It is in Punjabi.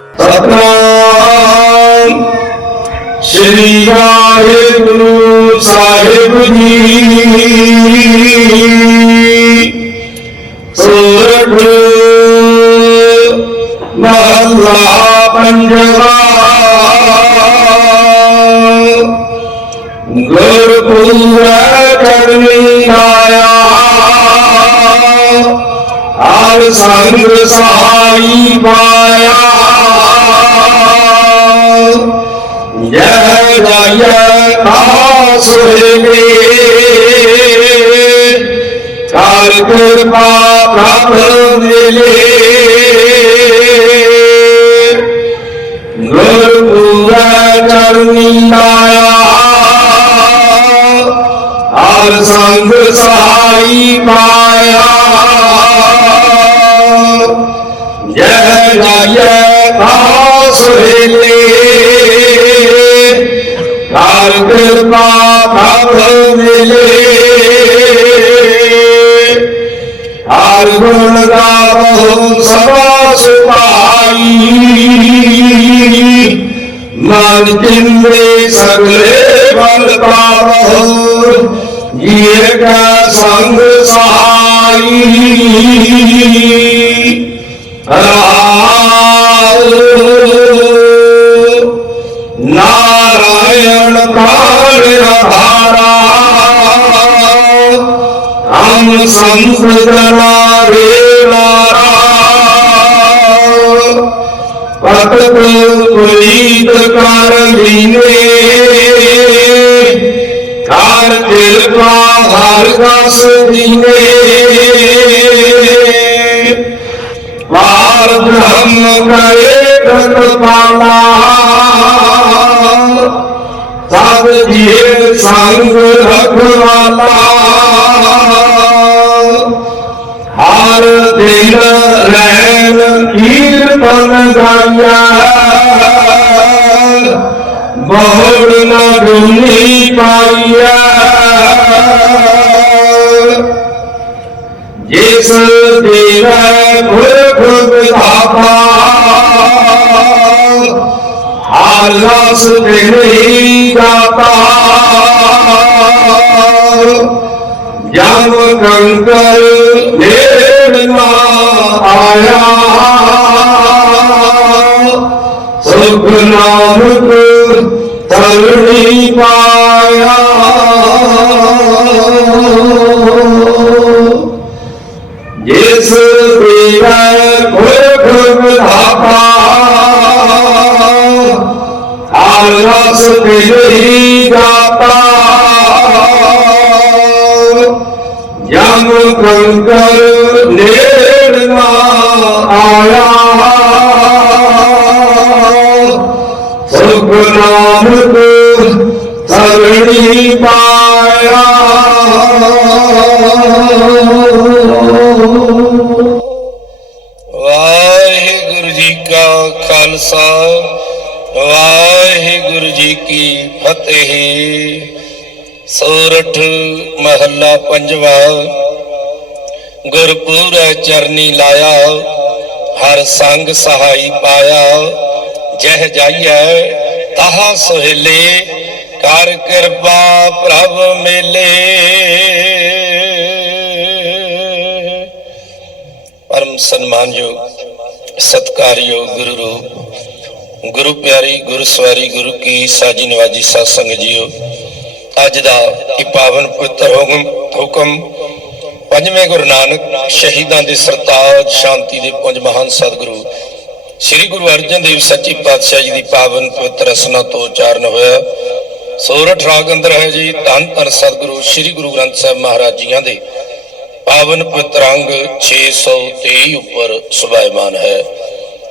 ਸਤਨਾਮ। ਸ੍ਰੀ ਵਾਹਿਗੁਰੂ ਸਾਹਿਬ ਜੀ। ਸੋਰਠ ਮਹੱਲਾ ਪੰਜਵਾ। ਗੁਰਪੂਰਾ ਕਰਨੀ ਆਇਆ ਹਰ ਸੰਗ ਸਹਾਈ ਪਾਇਆ। ਜੈ ਜੈ ਕਾਸ ਹੋਵੇ ਕਰ ਕਿਰਪਾ ਪ੍ਰਭ ਮਿਲੇ। ਗੁਰ ਪੂਰਾ ਚਰਨੀ ਆਇਆ ਹਰ ਸੰਗ ਸਹਾਈ ਪਾਇਆ ਜੈ ਜੈ ਕਾਸ ਵੇਲੇ ਕਰ ਕਿਰਪਾ ਪ੍ਰਭ ਮਿਲੇ। ਹਰ ਗੁਣ ਗਾਵੋ ਸਭਾ ਸੁਭਾਈ। ਮਨ ਕਿੰਨੇ ਸਗਲੇ ਬਲ ਪਾਵੋ ਜੀਏ ਕਾ ਸੰਗ ਸਹਾਈ। ਰਾਉ ਨਾਰਾਇਣ ਕਾਲ ਰਹਾਰਾ। ਹਮ ਸੰਸਦਨਾ ਰੇਲਾਰਾ ਪਤ ਪੁਨੀਤ ਕਰ ਲੀਨੇ। ਕਾਰ ਕਿਰਪਾ ਹਰ ਕਸ ਦੀਨੇ। ਪਾਰ ਬ੍ਰਹਮ ਕਰੇ ਕ੍ਰਿਪਾਲਾ ਸਭ ਜੀਵ ਸੰਗ ਰਖਵਾਲਾ ਹਰ ਦਿਨ ਰਹਿਣ ਕੀਰਤਨ ਗਾਇਆ ਬਹੁੜ ਨਾ ਡੂਨੀ ਪਾਈਆ ਜਿਸ ਦੇਵੈ ਪੁਰਖ ਵਿਧਾਤਾ ਹਰ ਰਸ ਦੇਹੀ ਦਾਤਾ ਜਮ ਕੰਕਰ ਨੇੜ ਨਾ ਆਇਆ। ਸੁਖ ਨਾਮਕ ਤਰਣੀ ਪਾਇਆ। ਰਸ ਦੇਹੀ ਦਾਤਾ ਜਮ ਕੰਕਰ ਨੇੜ ਆਇਆ। ਸੁਖ ਨਾਮਕ ਸਰਣੀ ਪਾਇਆ। ਵਾਹਿਗੁਰੂ ਜੀ ਕਾ ਖਾਲਸਾ। ਵਾਹਿਗੁਰੂ ਜੀ ਕੀ ਫਤਿਹ। ਸੋਰਠ ਮਹੱਲਾ ਪੰਜਵਾ। ਗੁਰਪੂਰੈ ਚਰਨੀ ਲਾਇਆ, ਹਰ ਸੰਗ ਸਹਾਈ ਪਾਇਆ। ਜਹ ਜਾਈਐ ਤਾਹਾ ਸੁਹੇਲੇ, ਕਰ ਕਿਰਪਾ ਪ੍ਰਭ ਮੇਲੇ। ਪਰਮ ਸਨਮਾਨਯੋਗ, ਸਤਕਾਰਯੋਗ ਗੁਰੂ ਰੂਪ। ਗੁਰੂ ਪਿਆਰੀ, ਗੁਰੂ ਸਵਾਰੀ, ਗੁਰੂ ਕੀ ਸਾਜੀ ਨਵਾਜੀ ਸਾਧ ਸੰਗਤ ਜੀਓ। ਅੱਜ ਦਾ ਇਹ ਪਾਵਨ ਪਵਿੱਤਰ ਹੁਕਮ ਪੰਜਵੇਂ ਗੁਰੂ ਨਾਨਕ ਸ਼ਹੀਦਾਂ ਦੇ ਸਰਤਾਜ ਸ਼ਾਂਤੀ ਦੇ ਪੁੰਜ ਮਹਾਨ ਸਤਿਗੁਰੂ, ਸ੍ਰੀ ਗੁਰੂ ਅਰਜਨ ਦੇਵ ਸੱਚੀ ਪਾਤਸ਼ਾਹ ਜੀ ਦੀ ਪਾਵਨ ਪਵਿੱਤਰ ਰਸਨਾ ਤੋਂ ਉਚਾਰਨ ਹੋਇਆ। ਸੋਰਠ ਰਾਗ ਅੰਦਰ ਹੈ ਜੀ, ਧੰਨ ਧੰਨ ਸਤਿਗੁਰੂ ਸ੍ਰੀ ਗੁਰੂ ਗ੍ਰੰਥ ਸਾਹਿਬ ਮਹਾਰਾਜ ਜੀਆਂ ਦੇ। ਪਾਵਨ ਪਵਿੱਤਰ ਅੰਗ 623 ਉੱਪਰ ਸੁਭਾਇਮਾਨ ਹੈ।